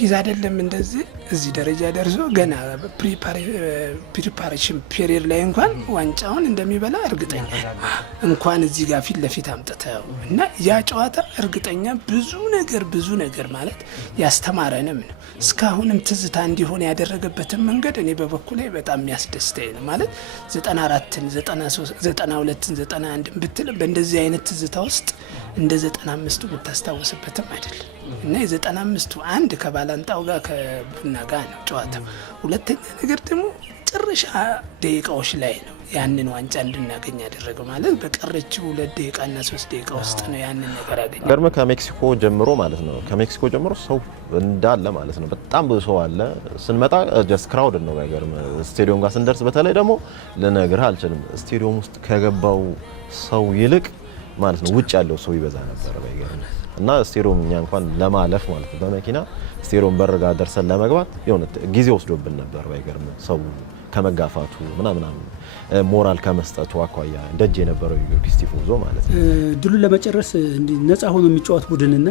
ጊዮርጊስ አይደለም እንደዚህ እዚህ ደረጃ ደርሶ ገና ፕሪፓሬሽን ፔሪየድ ላይ እንኳን ዋንጫውን እንደሚበላ እርግጠኛ እንኳን እዚህ ጋር ፊት ለፊት አምጥተው እና ያ ጨዋታ እርግጠኛ ብዙ ነገር ማለት ያስተማረንም ነው። እስካሁንም ትዝታ እንዲሆን ያደረገበትን መንገድ እኔ በበኩሌ በጣም የሚያስደስተኝ ነው። ማለት 94ን 93 92ን 91ን ብትል በእንደዚህ አይነት ትዝታ ውስጥ እንደ 95ቱ የምታስታውስበትም አይደለም እና የ95ቱ አንድ ከባላንጣው ጋር ከቡና ጋር ነው ጨዋታው። ሁለተኛ ነገር ደግሞ ጨርሻ ደቂቃዎች ላይ ነው ያንን ዋንጫ እንድናገኝ ያደረገው። ማለት በቀረችው 2 ደቂቃና 3 ደቂቃ ውስጥ ነው ያንን ነገር ያገኘው። ገርመ ከሜክሲኮ ጀምሮ ማለት ነው ከሜክሲኮ ጀምሮ ሰው እንዳለ ማለት ነው በጣም ብዙ ሰው አለ። ስንመጣ ጀስት ክራውድ ነው ገርመ። ስቴዲየም ጋር ስንደርስ በተለይ ደግሞ ልነግርህ አልችልም ስቴዲየም ውስጥ ከገባው ሰው ይልቅ ማለት ነው ውጭ ያለው ሰው ይበዛ ነበር በገርመ። እና ስቴዲየም እኛ እንኳን ለማለፍ ማለት ነው በመኪና ስቴዲየም በር ጋር ደርሰን ለመግባት የሆነ ጊዜ ወስዶብን ነበር በገርመ። ሰው ከመጋፋቱ ምናምን ሞራል ከመስጠቱ አኳያ ደጅ የነበረው ጊዮርጊስ ቲፎዞ ማለት ነው ድሉን ለመጨረስ ነፃ ሆኖ የሚጫወት ቡድንና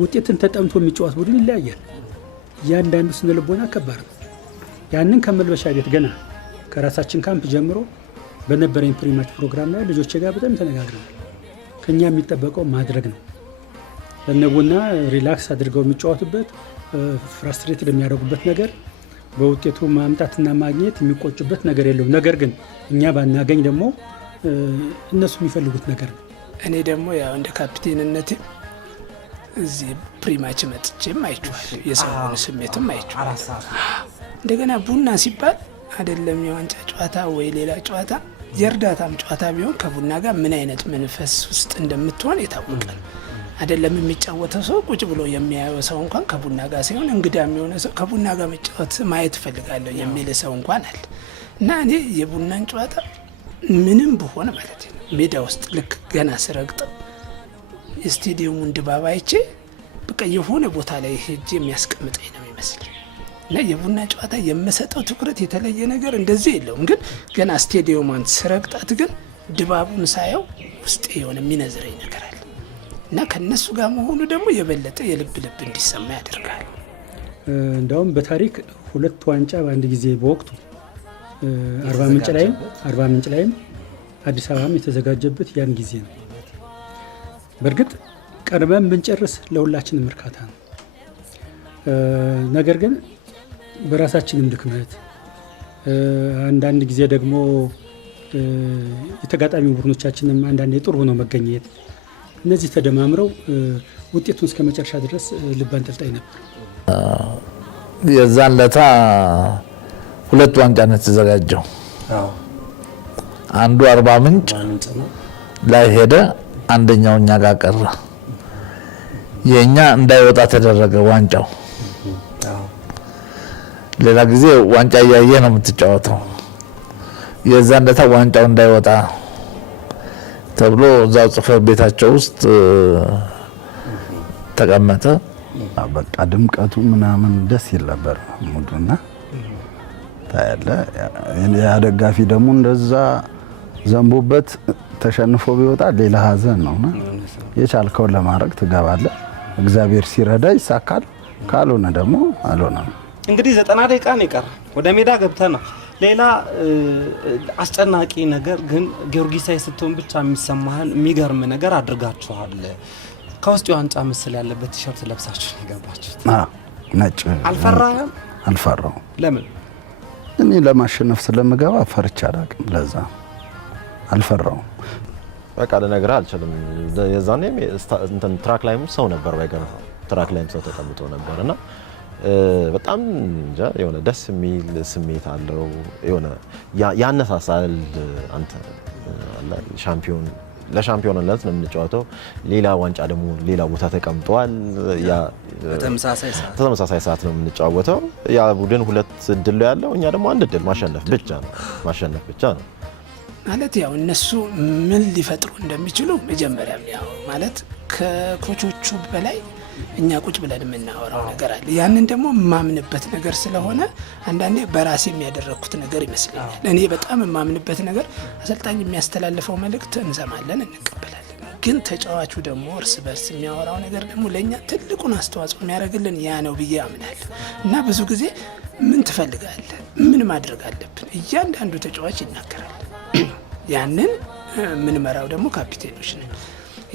ውጤትን ተጠምቶ የሚጫወት ቡድን ይለያያል። ያንዳንዱ ስነ ልቦና ከባድ ነው። ያንን ከመልበሻ ቤት ገና ከራሳችን ካምፕ ጀምሮ በነበረኝ ፕሪማች ፕሮግራም ላይ ልጆች ጋር በጣም ተነጋግረናል። ከኛ የሚጠበቀው ማድረግ ነው። ለነቡና ሪላክስ አድርገው የሚጫወቱበት ፍራስትሬትድ የሚያደርጉበት ነገር በውጤቱ ማምጣትና ማግኘት የሚቆጩበት ነገር የለውም። ነገር ግን እኛ ባናገኝ ደግሞ እነሱ የሚፈልጉት ነገር ነው። እኔ ደግሞ ያው እንደ ካፒቴንነቴ እዚህ ፕሪማች መጥቼም አይቼዋለሁ። የሰውን ስሜትም አይቼዋለሁ። እንደገና ቡና ሲባል አይደለም የዋንጫ ጨዋታ ወይ ሌላ ጨዋታ የእርዳታም ጨዋታ ቢሆን ከቡና ጋር ምን አይነት መንፈስ ውስጥ እንደምትሆን የታወቀ ነው። አይደለም የሚጫወተው ሰው ቁጭ ብሎ የሚያየው ሰው እንኳን ከቡና ጋር ሲሆን እንግዳ የሚሆነ ሰው ከቡና ጋር መጫወት ማየት ፈልጋለሁ የሚል ሰው እንኳን አለ እና እኔ የቡናን ጨዋታ ምንም ብሆን ማለት ነው ሜዳ ውስጥ ልክ ገና ስረግጠው የስቴዲየሙን ድባብ አይቼ በቃ የሆነ ቦታ ላይ ሄጄ የሚያስቀምጠኝ ነው የሚመስለኝ እና የቡና ጨዋታ የምሰጠው ትኩረት የተለየ ነገር እንደዚህ የለውም። ግን ገና ስቴዲየሙን ስረግጣት ግን ድባቡን ሳየው ውስጤ የሆነ የሚነዝረኝ ነገር አለ እና ከነሱ ጋር መሆኑ ደግሞ የበለጠ የልብ እንዲሰማ ያደርጋል። እንደውም በታሪክ 2 ዋንጫ በአንድ ጊዜ በወቅቱ አርባ ምንጭ ላይም አዲስ አበባም የተዘጋጀበት ያን ጊዜ ነው። በእርግጥ ቀድመን ብንጨርስ ለሁላችንም እርካታ ነው። ነገር ግን በራሳችንም ድክመት አንዳንድ ጊዜ ደግሞ የተጋጣሚ ቡድኖቻችንም አንዳንድ የጥሩ ሆነው መገኘት እነዚህ ተደማምረው ውጤቱን እስከ መጨረሻ ድረስ ልብ አንጠልጣይ ነበር። የዛን ለታ 2 ዋንጫ ነው የተዘጋጀው። አንዱ አርባ ምንጭ ላይ ሄደ፣ አንደኛው እኛ ጋር ቀረ። የኛ እንዳይወጣ ተደረገ ዋንጫው። ሌላ ጊዜ ዋንጫ እያየ ነው የምትጫወተው። የዛን ለታ ዋንጫው እንዳይወጣ ተብሎ እዛው ጽፈት ቤታቸው ውስጥ ተቀመጠ። በቃ ድምቀቱ ምናምን ደስ ይል ነበር ሙዱና ታያለ። ያ ደጋፊ ደግሞ እንደዛ ዘንቦበት ተሸንፎ ቢወጣ ሌላ ሀዘን ነውና የቻልከውን ለማድረግ ትገባለህ። እግዚአብሔር ሲረዳ ይሳካል፣ ካልሆነ ደግሞ አልሆነም። እንግዲህ 90 ደቂቃ ነው የቀረ ወደ ሜዳ ገብተና ሌላ አስጨናቂ ነገር ግን ጊዮርጊሳይ ስትሆን ብቻ የሚሰማህን የሚገርም ነገር አድርጋችኋል። ከውስጥ ዋንጫ ምስል ያለበት ቲሸርት ለብሳችሁ የገባችሁት ነጭ አልፈራህም? አልፈራው። ለምን? እኔ ለማሸነፍ ስለምገባ ፈርቻ አላውቅም። ለዛ አልፈራው። በቃ ልነግርህ አልችልም። የዛኔም እንትን ትራክ ላይም ሰው ነበር ባይገርም ትራክ ላይም ሰው ተቀምጦ ነበርና በጣም እንጃ የሆነ ደስ የሚል ስሜት አለው። የሆነ ያነሳሳል። አንተ ሻምፒዮን ለሻምፒዮንነት ነው የምንጫወተው። ሌላ ዋንጫ ደግሞ ሌላ ቦታ ተቀምጧል። ያ ተመሳሳይ ሰዓት ነው የምንጫወተው። ያ ቡድን 2 እድል ያለው እኛ ደግሞ 1 እድል ማሸነፍ ብቻ ነው ማለት ያው እነሱ ምን ሊፈጥሩ እንደሚችሉ መጀመሪያ ያው ማለት ከኮቾቹ በላይ እኛ ቁጭ ብለን የምናወራው ነገር አለ። ያንን ደግሞ የማምንበት ነገር ስለሆነ አንዳንዴ በራሴ የሚያደርኩት ነገር ይመስለኛል። እኔ በጣም የማምንበት ነገር አሰልጣኝ የሚያስተላልፈው መልእክት እንሰማለን፣ እንቀበላለን። ግን ተጫዋቹ ደግሞ እርስ በርስ የሚያወራው ነገር ደግሞ ለእኛ ትልቁን አስተዋጽኦ የሚያደርግልን ያ ነው ብዬ አምናለሁ። እና ብዙ ጊዜ ምን ትፈልጋለህ፣ ምን ማድረግ አለብን እያንዳንዱ ተጫዋች ይናገራል። ያንን ምንመራው ደግሞ ካፒቴኖች ነን።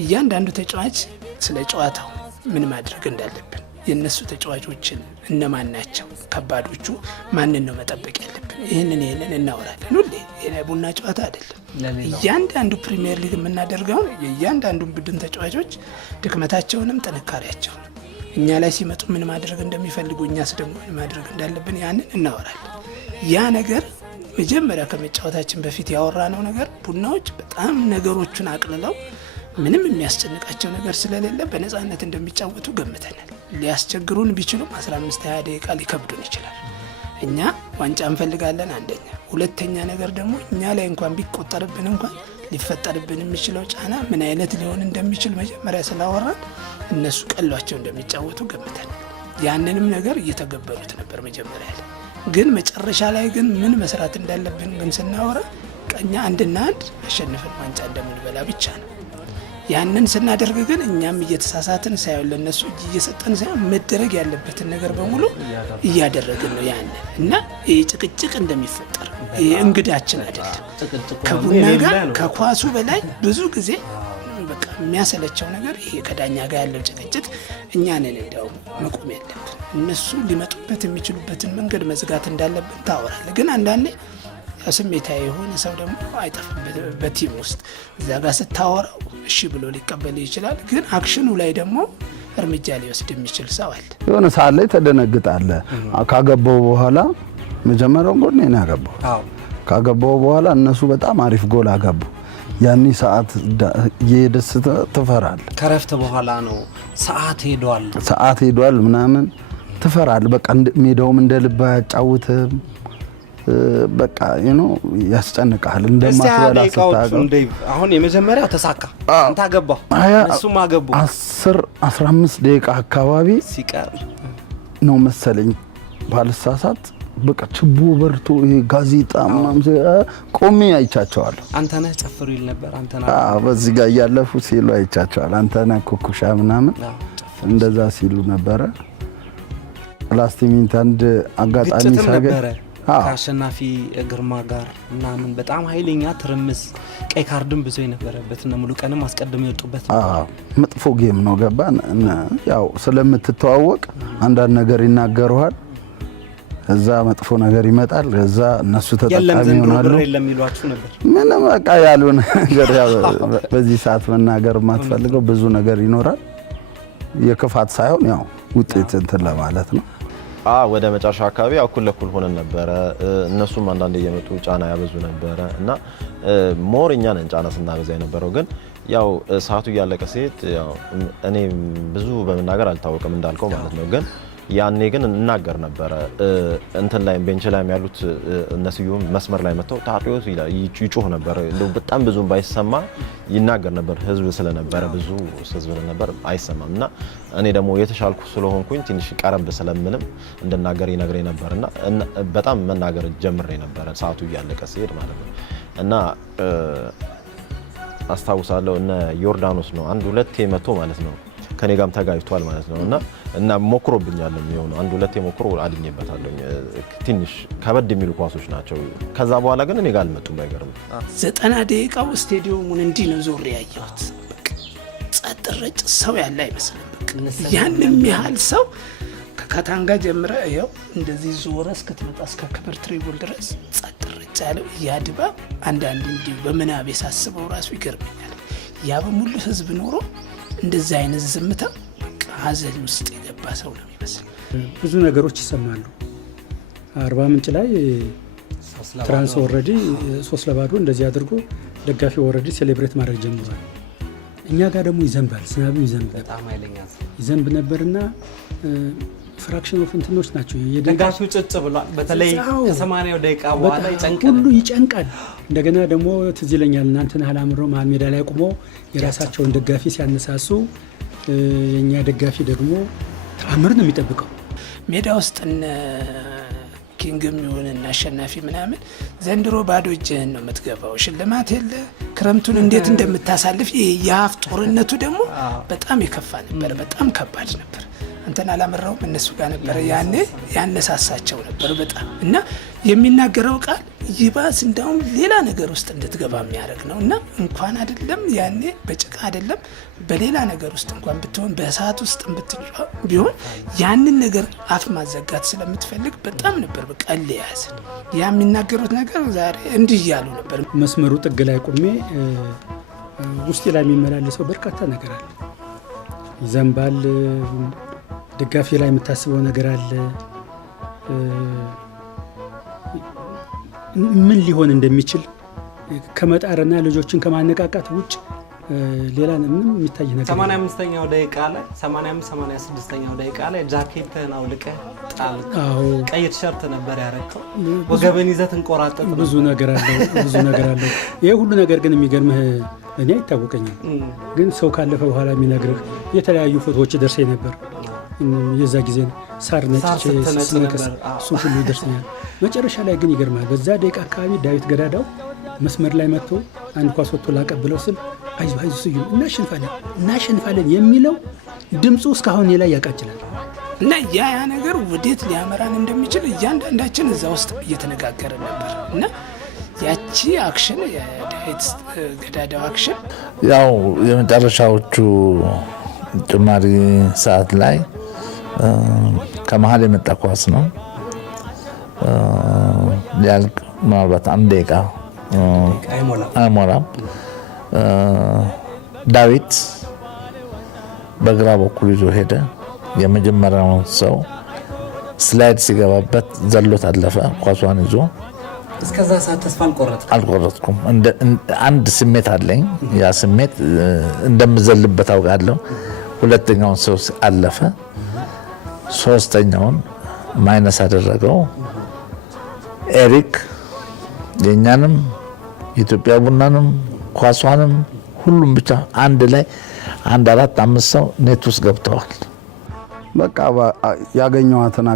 እያንዳንዱ ተጫዋች ስለ ጨዋታው ምን ማድረግ እንዳለብን፣ የእነሱ ተጫዋቾችን እነማን ናቸው፣ ከባዶቹ ማንን ነው መጠበቅ ያለብን፣ ይህንን እናወራለን። ሁሌ ቡና ጨዋታ አይደለም። እያንዳንዱ ፕሪሚየር ሊግ የምናደርገውን የእያንዳንዱን ቡድን ተጫዋቾች ድክመታቸውንም ጥንካሬያቸውን እኛ ላይ ሲመጡ ምን ማድረግ እንደሚፈልጉ እኛስ ደግሞ ምን ማድረግ እንዳለብን ያንን እናወራለን። ያ ነገር መጀመሪያ ከመጫወታችን በፊት ያወራነው ነገር ቡናዎች በጣም ነገሮቹን አቅልለው ምንም የሚያስጨንቃቸው ነገር ስለሌለ በነፃነት እንደሚጫወቱ ገምተናል። ሊያስቸግሩን ቢችሉም 15-20 ደቂቃ ሊከብዱን ይችላል። እኛ ዋንጫ እንፈልጋለን አንደኛ፣ ሁለተኛ ነገር ደግሞ እኛ ላይ እንኳን ቢቆጠርብን እንኳን ሊፈጠርብን የሚችለው ጫና ምን አይነት ሊሆን እንደሚችል መጀመሪያ ስላወራን እነሱ ቀሏቸው እንደሚጫወቱ ገምተናል። ያንንም ነገር እየተገበሩት ነበር መጀመሪያ ላይ። ግን መጨረሻ ላይ ግን ምን መስራት እንዳለብን ግን ስናወራ ቀኛ አንድና አንድ አሸንፈን ዋንጫ እንደምንበላ ብቻ ነው። ያንን ስናደርግ ግን እኛም እየተሳሳትን ሳይሆን ለነሱ እጅ እየሰጠን ሳይሆን መደረግ ያለበትን ነገር በሙሉ እያደረግን ነው። ያንን እና ይህ ጭቅጭቅ እንደሚፈጠር ይህ እንግዳችን አይደለም። ከቡና ጋር ከኳሱ በላይ ብዙ ጊዜ በቃ የሚያሰለቸው ነገር ይሄ ከዳኛ ጋር ያለው ጭቅጭቅ እኛ ነን እንዲያውም መቆም ያለብን። እነሱ ሊመጡበት የሚችሉበትን መንገድ መዝጋት እንዳለብን ታወራለህ። ግን አንዳንዴ ስሜታዊ የሆነ ሰው ደግሞ አይጠፋም በቲም ውስጥ። እዛ ጋር ስታወራው እሺ ብሎ ሊቀበል ይችላል። ግን አክሽኑ ላይ ደግሞ እርምጃ ሊወስድ የሚችል ሰው አለ። የሆነ ሰዓት ላይ ተደነግጣለህ። ካገባው በኋላ መጀመሪያውን ጎል ነው ያገባው። ካገባው በኋላ እነሱ በጣም አሪፍ ጎል አገቡ። ያኔ ሰዓት የደስ ትፈራል። ከረፍት በኋላ ነው ሰዓት ሄዷል ምናምን ትፈራል። በቃ ሜዳውም እንደ ልብ አያጫውትም። በቃ ያስጨንቃል። እንደማትበላ ስታገው አሁን የመጀመሪያው ተሳካ፣ አንተ አገባ፣ እሱም አገቡ። 10-15 ደቂቃ አካባቢ ሲቀር ነው መሰለኝ ባልሳሳት፣ በቃ ችቦ በርቶ ይሄ ጋዜጣ ምናምን ቆሜ አይቻቸዋለሁ። አንተነህ ጨፍሩ ይል ነበር። አንተነህ በዚህ ጋር እያለፉ ሲሉ አይቻቸዋል። አንተነህ ኩኩሻ ምናምን እንደዛ ሲሉ ነበረ። ላስቲሚንት አንድ አጋጣሚ ሳገኝ ከአሸናፊ ግርማ ጋር ምናምን በጣም ኃይለኛ ትርምስ፣ ቀይ ካርድም ብዙ የነበረበት እና ሙሉ ቀንም አስቀድሞ የወጡበት መጥፎ ጌም ነው። ገባን። ያው ስለምትተዋወቅ አንዳንድ ነገር ይናገሩሃል፣ እዛ መጥፎ ነገር ይመጣል፣ እዛ እነሱ ተጠቃሚ ይሆናሉ። ምንም በቃ ያሉን ነገር በዚህ ሰዓት መናገር የማትፈልገው ብዙ ነገር ይኖራል። የክፋት ሳይሆን ያው ውጤት እንትን ለማለት ነው። ወደ መጨረሻ አካባቢ እኩል ለኩል ሆነን ነበረ። እነሱም አንዳንዴ እየመጡ ጫና ያበዙ ነበረ እና ሞር እኛ ነን ጫና ስናበዛ የነበረው። ግን ያው ሰዓቱ እያለቀ ሲሄድ ያው እኔ ብዙ በመናገር አልታወቅም እንዳልከው ማለት ነው። ግን ያኔ ግን እናገር ነበረ። እንትን ላይ ቤንች ላይ ያሉት እነሱም መስመር ላይ መጥተው ታሪዮት ይጮህ ነበር። በጣም ብዙም ባይሰማ ይናገር ነበር። ህዝብ ስለነበረ ብዙ ህዝብ ስለነበር አይሰማም እና እኔ ደግሞ የተሻልኩ ስለሆንኩኝ ትንሽ ቀረብ ስለምንም እንድናገር ይነግረኝ ነበርና በጣም መናገር ጀምሬ ነበረ ሰዓቱ እያለቀ ሲሄድ ማለት ነው። እና አስታውሳለሁ እነ ዮርዳኖስ ነው አንድ ሁለቴ መቶ ማለት ነው ከኔ ጋርም ተጋጭቷል ማለት ነው። እና ሞክሮብኛል የሚሆነው አንድ ሁለቴ ሞክሮ አድኜበታለሁ። ትንሽ ከበድ የሚሉ ኳሶች ናቸው። ከዛ በኋላ ግን እኔ ጋር አልመጡም። አይገርም 90 ደቂቃው ስቴዲየሙን እንዲህ ነው ዞር ያየሁት። ጸጥ ረጭ ሰው ያለ አይመስልም። ያንም ያህል ሰው ከካታንጋ ጀምረ ይኸው እንደዚህ ዞረ እስክትመጣ እስከ ክብር ትሪቡል ድረስ ጸጥ ረጭ ያለው ያ ድባብ አንዳንድ እንዲሁ በምናቤ ሳስበው ራሱ ይገርመኛል። ያ በሙሉ ህዝብ ኖሮ እንደዚህ አይነት ዝምታ ሀዘን ውስጥ የገባ ሰው ነው የሚመስል። ብዙ ነገሮች ይሰማሉ። አርባ ምንጭ ላይ ትራንስ ኦልሬዲ 3-0 እንደዚህ አድርጎ ደጋፊ ኦልሬዲ ሴሌብሬት ማድረግ ጀምሯል። እኛ ጋር ደግሞ ይዘንባል፣ ዝናብም ይዘንብ ነበርና ፍራክሽን ኦፍ እንትኖች ናቸው። ደጋፊው ጭጭ ብሏል። በተለይ ከ80 ደቂቃ በኋላ ሁሉ ይጨንቃል። እንደገና ደግሞ ትዝ ይለኛል እናንተን አላምሮ መሀል ሜዳ ላይ ቆሞ የራሳቸውን ደጋፊ ሲያነሳሱ የኛ ደጋፊ ደግሞ ተአምር ነው የሚጠብቀው። ሜዳ ውስጥ ኪንግም ይሁን እና አሸናፊ ምናምን ዘንድሮ ባዶ እጅህን ነው የምትገባው፣ ሽልማት የለ። ክረምቱን እንዴት እንደምታሳልፍ የአፍ ጦርነቱ ደግሞ በጣም የከፋ ነበር፣ በጣም ከባድ ነበር። አንተን አላመራውም እነሱ ጋር ነበረ። ያኔ ያነሳሳቸው ነበር በጣም እና የሚናገረው ቃል ይባስ እንዳውም ሌላ ነገር ውስጥ እንድትገባ የሚያደርግ ነው እና እንኳን አይደለም ያኔ በጭቃ አይደለም በሌላ ነገር ውስጥ እንኳን ብትሆን በእሳት ውስጥ ቢሆን ያንን ነገር አፍ ማዘጋት ስለምትፈልግ በጣም ነበር በቃ ለያዝ ያ የሚናገሩት ነገር ዛሬ እንዲህ እያሉ ነበር። መስመሩ ጥግ ላይ ቆሜ ውስጤ ላይ የሚመላለሰው በርካታ ነገር አለ። ይዘንባል፣ ደጋፊ ላይ የምታስበው ነገር አለ። ምን ሊሆን እንደሚችል ከመጣርና ልጆችን ከማነቃቃት ውጭ ሌላ ምንም የሚታይ ነገር 85ኛው ደቂቃ ላይ 86ኛው ደቂቃ ላይ ጃኬትህን አውልቀህ ጣል። ቀይ ቲሸርት ነበር ያረከው። ወገበን ይዘህ እንቆራጠጥ ነው። ብዙ ነገር አለው። ይሄ ሁሉ ነገር ግን የሚገርምህ እኔ አይታወቀኝም፣ ግን ሰው ካለፈ በኋላ የሚነግርህ የተለያዩ ፎቶዎች ደርሰኝ ነበር። የዛ ጊዜ ሳር ነጭ ስነከስ እሱ ሁሉ ይደርሰኛል። መጨረሻ ላይ ግን ይገርማል። በዛ ደቂቃ አካባቢ ዳዊት ገዳዳው መስመር ላይ መጥቶ አንድ ኳስ ወጥቶ ላቀብለው ስል አይዞህ ስዩም እናሸንፋለን የሚለው ድምፁ እስካሁን ላይ ያቃጭላል። እና ያ ነገር ወዴት ሊያመራን እንደሚችል እያንዳንዳችን እዛ ውስጥ እየተነጋገረ ነበር። እና ያቺ አክሽን የዳዊት ገዳዳው አክሽን ያው የመጨረሻዎቹ ጭማሪ ሰዓት ላይ ከመሀል የመጣ ኳስ ነው። ሊያልቅ ምናልባት አንድ ደቂቃ አይሞላም። ዳዊት በግራ በኩል ይዞ ሄደ። የመጀመሪያውን ሰው ስላይድ ሲገባበት ዘሎት አለፈ ኳሷን ይዞ። እስከዛ ሰዓት ተስፋ አልቆረጥኩም። አንድ ስሜት አለኝ። ያ ስሜት እንደምዘልበት አውቃለሁ። ሁለተኛውን ሰው አለፈ። ሶስተኛውን ማይነስ አደረገው። ኤሪክ የኛንም የኢትዮጵያ ቡናንም ኳሷንም ሁሉም ብቻ አንድ ላይ 4-5 ሰው ኔት ውስጥ ገብተዋል። በቃ ያገኘዋትን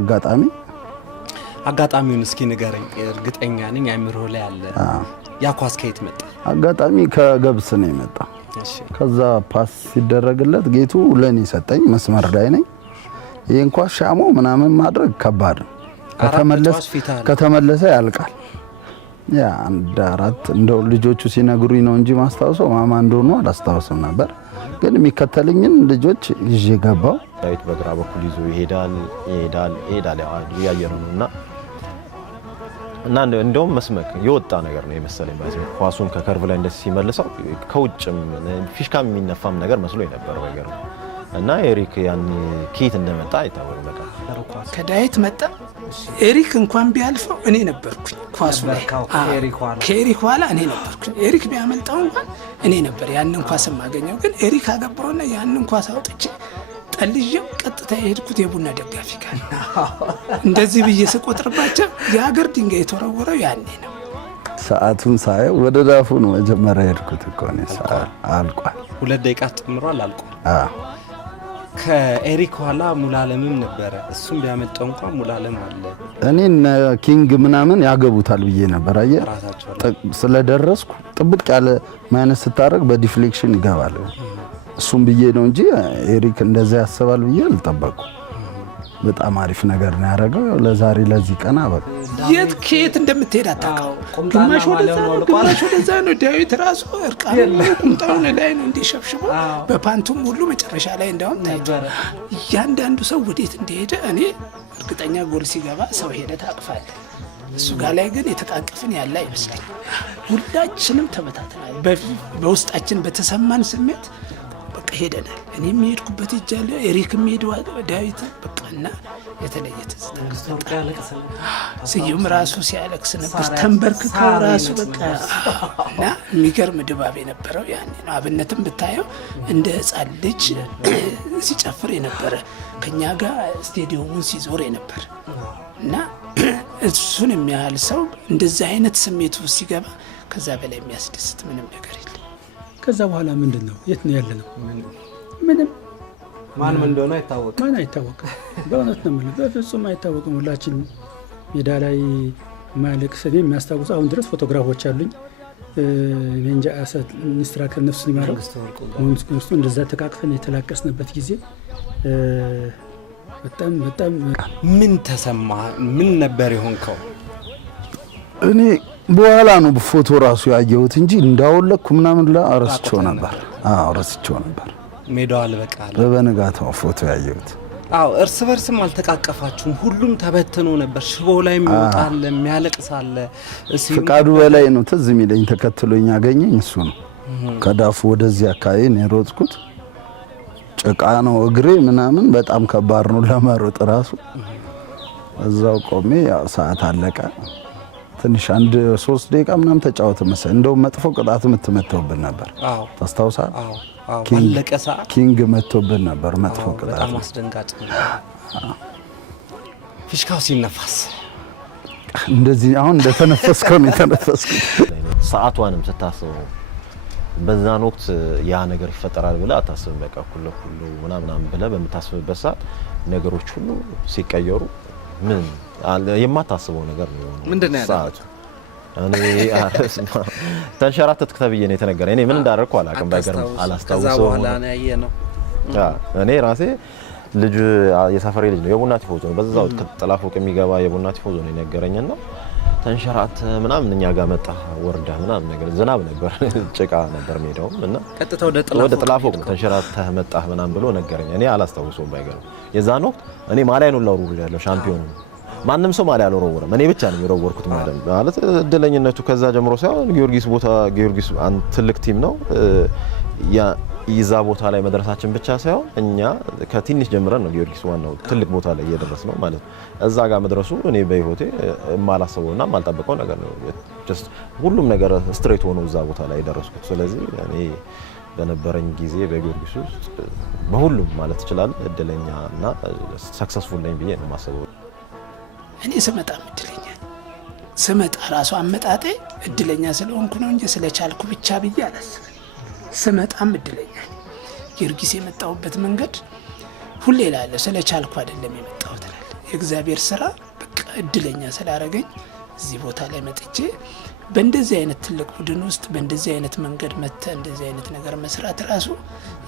አጋጣሚውን እስኪ ንገረኝ። እርግጠኛ ነኝ አእምሮ ላይ አለ። ያ ኳስ ከየት መጣ? አጋጣሚ ከገብስ ነው የመጣ። ከዛ ፓስ ሲደረግለት ጌቱ ለኔ ሰጠኝ። መስመር ላይ ነኝ። ይሄን ኳስ ሻሞ ምናምን ማድረግ ከባድ ነው። ከተመለሰ ያልቃል። ያ 1-4 እንደው ልጆቹ ሲነግሩኝ ነው እንጂ ማስታወሰው ማማ እንደሆነ አላስታወስም ነበር። ግን የሚከተልኝን ልጆች ይዤ ገባው። ዳዊት በግራ በኩል ይዞ ይሄዳል። ያየነው ነውና እና እንደውም መስመክ የወጣ ነገር ነው የመሰለኝ። ኳሱን ከከርቭ ላይ እንደዚህ ሲመልሰው ከውጭም ፊሽካም የሚነፋም ነገር መስሎ ነበር ነገር እና ኤሪክ ያን ኬት እንደመጣ አይታወቅም። በቃ ከዳዊት መጣ። ኤሪክ እንኳን ቢያልፈው እኔ ነበርኩኝ ኳሱ ላይ ከኤሪክ ኋላ እኔ ነበርኩኝ። ኤሪክ ቢያመልጠው እንኳን እኔ ነበር ያንን ኳስ የማገኘው። ግን ኤሪክ አገባውና ያንን ኳስ አውጥቼ ጠልዤው ቀጥታ የሄድኩት የቡና ደጋፊ ጋር እንደዚህ ብዬ ስቆጥርባቸው የሀገር ድንጋይ የተወረወረው ያኔ ነው። ሰዓቱን ሳየው ወደ ዳፉ ነው መጀመሪያ የሄድኩት እኮ ነው። አልቋል። 2 ደቂቃ ጨምሯል። አልቋል። ከኤሪክ ኋላ ሙላለምም ነበረ። እሱም ቢያመጣው እንኳን ሙላለም አለ። እኔ ኪንግ ምናምን ያገቡታል ብዬ ነበር። አየህ ስለደረስኩ ጥብቅ ያለ ማይነስ ስታረግ በዲፍሌክሽን ይገባል። እሱም ብዬ ነው እንጂ ኤሪክ እንደዛ ያስባል ብዬ አልጠበቅኩም። በጣም አሪፍ ነገር ነው ያደረገው። ለዛሬ ለዚህ ቀን አበቃ። የት ከየት እንደምትሄድ አታውቀው። ግማሽ ወደዛ ነው። ዳዊት ራሱ እርቃኑን ቁምጣውን ላይ ነው እንዲሸብሽቦ በፓንቱም ሁሉ መጨረሻ ላይ እንዳውም ታይቷል። እያንዳንዱ ሰው ወዴት እንደሄደ እኔ እርግጠኛ ጎል ሲገባ ሰው ሄደ ታቅፋለ። እሱ ጋር ላይ ግን የተቃቀፍን ያለ አይመስለኝ። ሁላችንም ተበታተናል። በውስጣችን በተሰማን ስሜት በቃ ሄደናል። እኔ የሚሄድኩበት እጃለሁ፣ ኤሪክ የሚሄደዋል፣ ዳዊት በቃና የተለየ ትዝታ። ስዩም ራሱ ሲያለቅስ ነበር ተንበርክከው ራሱ በቃ እና የሚገርም ድባብ የነበረው ያኔ ነው። አብነትም ብታየው እንደ ሕፃን ልጅ ሲጨፍር የነበረ ከኛ ጋር ስቴዲየሙን ሲዞር የነበር እና እሱን የሚያህል ሰው እንደዚህ አይነት ስሜቱ ሲገባ ከዛ በላይ የሚያስደስት ምንም ነገር የለም። ከዛ በኋላ ምንድን ነው የት ነው ያለ ነው? ምንም ማንም እንደሆነ አይታወቅም። ማን አይታወቅም። በእውነት ነው የምልህ፣ በፍጹም አይታወቅም። ሁላችንም ሜዳ ላይ ማለቅስ እኔ የሚያስታውሰው አሁን ድረስ ፎቶግራፎች አሉኝ። እንጃ ኢንስትራክተር ነፍስ ይማረው መንግስቱ እንደዛ ተቃቅፈን የተላቀስንበት ጊዜ በጣም በጣም ምን ተሰማ? ምን ነበር የሆንከው? እኔ በኋላ ነው ፎቶ ራሱ ያየሁት እንጂ እንዳወለኩ ምናምን ረስቼው ነበር። ረስቼው ነበር። ሜዳው አልበቃለ። በበነጋታው ፎቶ ያየሁት። እርስ በርስም አልተቃቀፋችሁም። ሁሉም ተበትኖ ነበር። ሽቦው ላይ የሚወጣል የሚያለቅሳለ። ፍቃዱ በላይ ነው ትዝ የሚለኝ ተከትሎኝ ያገኘኝ እሱ ነው። ከዳፉ ወደዚህ አካባቢ ነው የሮጥኩት። ጭቃ ነው እግሬ ምናምን በጣም ከባድ ነው ለመሮጥ ራሱ። እዛው ቆሜ ያው ሰዓት አለቀ። ትንሽ 3 ደቂቃ ምናምን ተጫወተ መሰለኝ። እንደው መጥፎ ቅጣት የምትመተውብን ነበር። ታስታውሳለህ? ኪንግ መጥቶብን ነበር መጥፎ ቅጣት። በጣም አስደንጋጭ ነው። ፊሽካው ሲነፋስ እንደዚህ አሁን እንደተነፈስከው ነው የተነፈስኩት። ሰዓቷንም ስታስበው በዛን ወቅት ያ ነገር ይፈጠራል ብለህ አታስብም። በቃ ሁሉ ምናምን ብለህ በምታስብበት ሰዓት ነገሮች ሁሉ ሲቀየሩ ምን የማታስበው ነገር ነው። ምንድን ነው ሰዓቱ? እኔ ተንሸራተትክ ተብዬ ነው የተነገረኝ። እኔ ምን እንዳደረኩ አላውቅም። ባይገርም አላስታውሰውም። እኔ ራሴ ልጅ የሰፈሬ ልጅ ነው፣ የቡና ቲፎዞ ነው። በዛው ከጥላፎቅ የሚገባ የቡና ቲፎዞ ነው የነገረኝና ተንሸራተ ምናምን እኛ ጋር መጣ ወርዳ ምናምን ነገር ዝናብ ነበር፣ ጭቃ ነበር ሜዳውም እና ቀጥታ ወደ ጥላፎቅ ተንሸራተህ መጣህ ምናምን ብሎ ነገረኝ። እኔ አላስታውሰውም። ባይገርም የዛን ወቅት እኔ ማሊያ ነው ላውሩ ያለው ሻምፒዮን ነው። ማንም ሰው ማሊያ አልወረወረም። እኔ ብቻ ነው የወረወርኩት ማለት እድለኝነቱ ከዛ ጀምሮ ሳይሆን ጊዮርጊስ አንድ ትልቅ ቲም ነው። ይዛ ቦታ ላይ መድረሳችን ብቻ ሳይሆን እኛ ከትንሽ ጀምረን ነው ጊዮርጊስ ዋናው ትልቅ ቦታ ላይ እየደረስ ነው ማለት ነው። እዛ ጋር መድረሱ እኔ በህይወቴ የማላስበውና የማልጠብቀው ነገር ነው። ጀስት ሁሉም ነገር ስትሬት ሆኖ እዛ ቦታ ላይ ደረስኩት። ስለዚህ እኔ በነበረኝ ጊዜ በጊዮርጊስ ውስጥ በሁሉም ማለት ይችላል እድለኛ እና ሰክሰስፉል ነኝ ብዬ ነው የማስበው። እኔ ስመጣም እድለኛ ስመጣ ራሱ አመጣጤ እድለኛ ስለሆንኩ ነው እንጂ ስለቻልኩ ብቻ ብዬ አላስብም። ስመጣም እድለኛ ጊዮርጊስ የመጣሁበት መንገድ ሁሌ እላለሁ ስለቻልኩ አይደለም የመጣሁት እላለሁ። የእግዚአብሔር ስራ በቃ እድለኛ ስላደረገኝ እዚህ ቦታ ላይ መጥቼ በእንደዚህ አይነት ትልቅ ቡድን ውስጥ በእንደዚህ አይነት መንገድ መጥተህ እንደዚህ አይነት ነገር መስራት ራሱ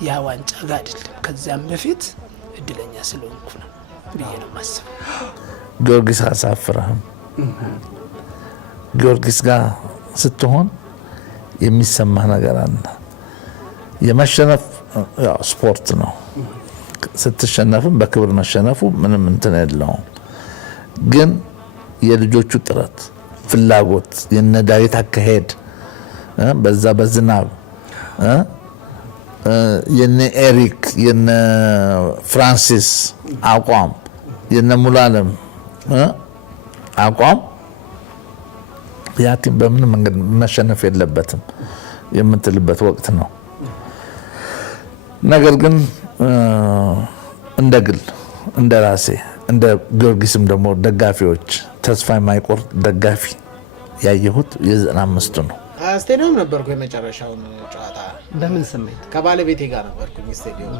ያ ዋንጫ ጋር አይደለም፣ ከዛም በፊት እድለኛ ስለሆንኩ ነው ብዬ ነው የማስበው። ጊዮርጊስ አሳፍረህም ጊዮርጊስ ጋር ስትሆን የሚሰማህ ነገር አለ። የመሸነፍ ስፖርት ነው። ስትሸነፍም በክብር መሸነፉ ምንም እንትን የለውም። ግን የልጆቹ ጥረት፣ ፍላጎት፣ የነ ዳዊት አካሄድ በዛ በዝናብ የነ ኤሪክ የነ ፍራንሲስ አቋም የነ ሙሉዓለም አቋም ያ ቲም በምን መንገድ መሸነፍ የለበትም የምትልበት ወቅት ነው። ነገር ግን እንደ ግል እንደ ራሴ እንደ ጊዮርጊስም ደግሞ ደጋፊዎች ተስፋ የማይቆርጥ ደጋፊ ያየሁት የ95 ነው። ስቴዲየም ነበርኩ የመጨረሻውን ጨዋታ። በምን ስሜት? ከባለቤቴ ጋር ነበርኩኝ። ስቴዲየም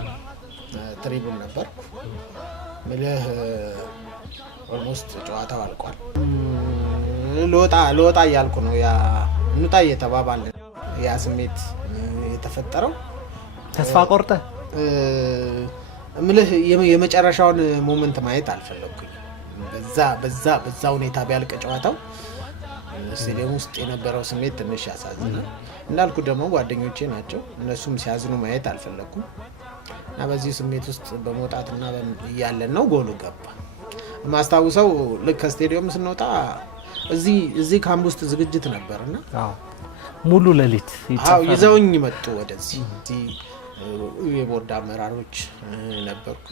ትሪቡን ነበርኩ። ምልህ ኦልሞስት ጨዋታው አልቋል። ልወጣ እያልኩ ነው ያ እንውጣ እየተባባልን ያ ስሜት የተፈጠረው። ተስፋ ቆርጠ ምልህ የመጨረሻውን ሞመንት ማየት አልፈለኩኝ። በዛ ሁኔታ ቢያልቅ ጨዋታው ስቴዲየም ውስጥ የነበረው ስሜት ትንሽ ያሳዝናል። እንዳልኩ ደግሞ ጓደኞቼ ናቸው፣ እነሱም ሲያዝኑ ማየት አልፈለኩም እና በዚህ ስሜት ውስጥ በመውጣትና እያለን ነው ጎሉ ገባ። ማስታውሰው ልክ ከስቴዲየም ስንወጣ እዚህ ካምፕ ውስጥ ዝግጅት ነበርና ሙሉ ሌሊት ይዘውኝ መጡ ወደዚህ። የቦርድ አመራሮች ነበርኩ፣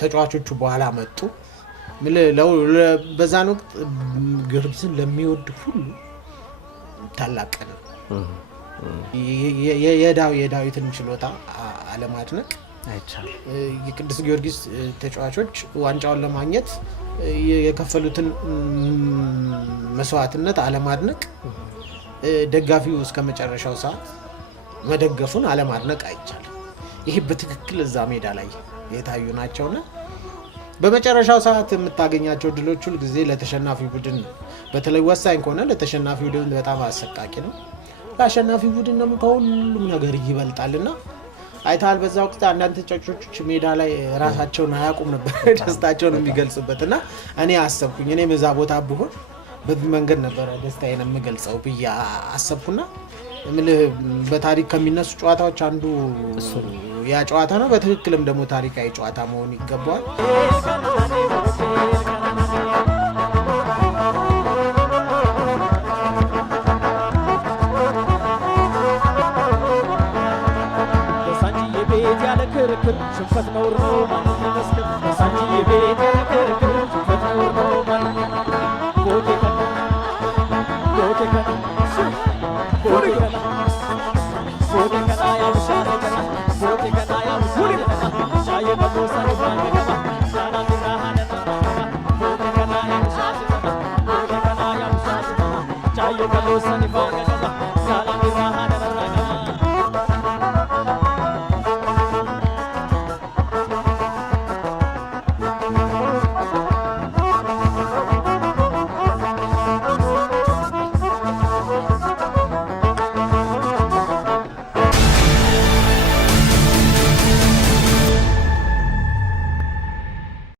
ተጫዋቾቹ በኋላ መጡ። በዛን ወቅት ጊዮርጊስን ለሚወድ ሁሉ ታላቅ ነው። የዳዊትን ችሎታ አለማድነቅ አይቻልም። የቅዱስ ጊዮርጊስ ተጫዋቾች ዋንጫውን ለማግኘት የከፈሉትን መስዋዕትነት አለማድነቅ፣ ደጋፊው እስከ መጨረሻው ሰዓት መደገፉን አለማድነቅ አይቻልም። ይሄ በትክክል እዛ ሜዳ ላይ የታዩ ናቸውና በመጨረሻው ሰዓት የምታገኛቸው ድሎች ሁል ጊዜ ለተሸናፊ ቡድን በተለይ ወሳኝ ከሆነ ለተሸናፊ ቡድን በጣም አሰቃቂ ነው። ለአሸናፊ ቡድን ደግሞ ከሁሉም ነገር ይበልጣልና አይታል። በዛ ወቅት አንዳንድ ተጫዋቾች ሜዳ ላይ ራሳቸውን አያውቁም ነበር ደስታቸውን የሚገልጹበትና እኔ አሰብኩኝ እኔ መዛ ቦታ ብሆን በዚህ መንገድ ነበር ደስታዬን የምገልጸው ብዬ አሰብኩና በታሪክ ከሚነሱ ጨዋታዎች አንዱ ያ ጨዋታ ነው። በትክክልም ደግሞ ታሪካዊ ጨዋታ መሆን ይገባዋል። ክርክር ሽንፈት ነውር ነው ማንም ይመስክር በሳንጂ ቤት ክርክር ሽንፈት ነውር ነው ማንም ጎቴ ከና ጎቴ ከና ጎቴ ከና ጎቴ ከና ያውሻ ከና ጎቴ ከና ያውሻ ከና ሻየ በቆሳይ ባገባ ሻና ቢራሃነ ጎቴ ከና ያውሻ ከና ጎቴ ከና ያውሻ ከና ሻየ በቆሳይ